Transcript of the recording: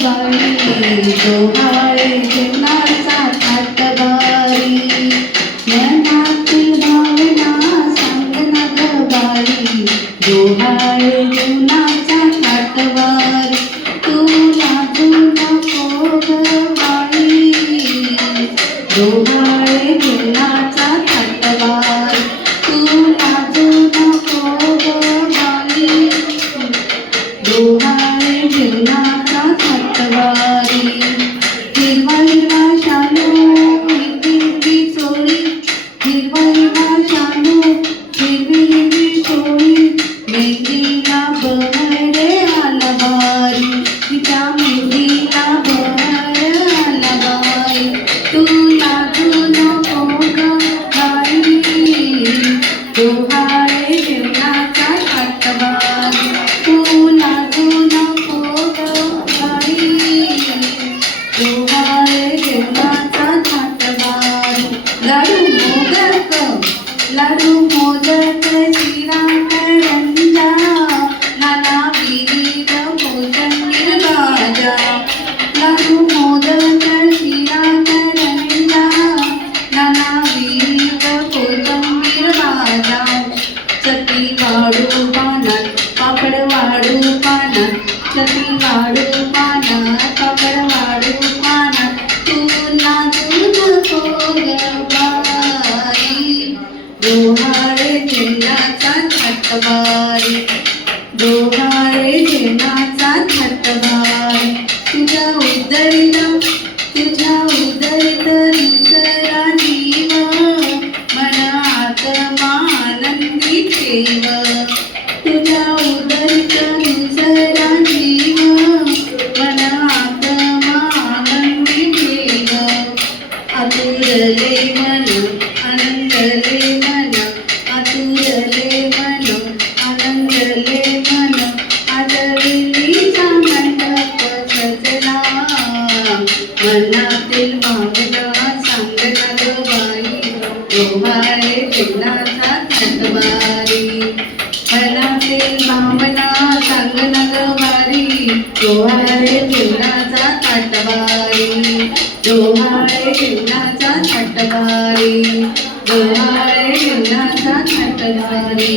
बाई डोहाळे जीवनाचा थाटबारी मनातील भावना सांग ना ग बाई डोहाळे जीवनाचा थाटबारी तू लाजू नको ग बाई डोहाळे जीवनाचा थाटबारी तू लाजू नको ग बाई डोहाळे जीवनाचा थाटबारी हिरवा हिरवा शालू हिरवी हिरवी चोळी हिरवा हिरवा शालू हिरवी हिरवी चोळी मेहंदीला बहर आला बारी तिच्या मेहंदीला बहर आला बाई तू लाजू नको ग बाई डोहाळे जीवनाचा थाटबारी तू लाजू नको ग बाई डोहाळे जीवनाचा थाटबारी लाडू मोदक शिरा करंजा नाना विविध भोजन भाज्या लाडू मोदक शिरा करंजा नाना विविध भोजन भाज्या चटणी वाढू पानात पापड वाढू पानात चटणी वाढू पानात पापड वाढू पानात तू लाजू नको ग बाई डोहाळे जीवनाचा थाटबारी डोहाळे जीवनाचा थाटबारी तुझ्या उदरीत दुसरा जीव मनात आनंदी ठेव तुझ्या उदरीत दुसरा जीव मनात आनंदी ठेव आतुरले मन आनंदले मन आतुरले मन आनंदले मन आज विलीचा मंडप सजला मनातील भावना सांग ना ग बाई डोहाळे जीवनाचा थाटबारी मनातील भावना सांग ना ग बाई डोहाळे जीवनाचा थाटबारी डोहाळे जीवनाचा थाटबारी डोहाळे जीवनाचा थाटबारी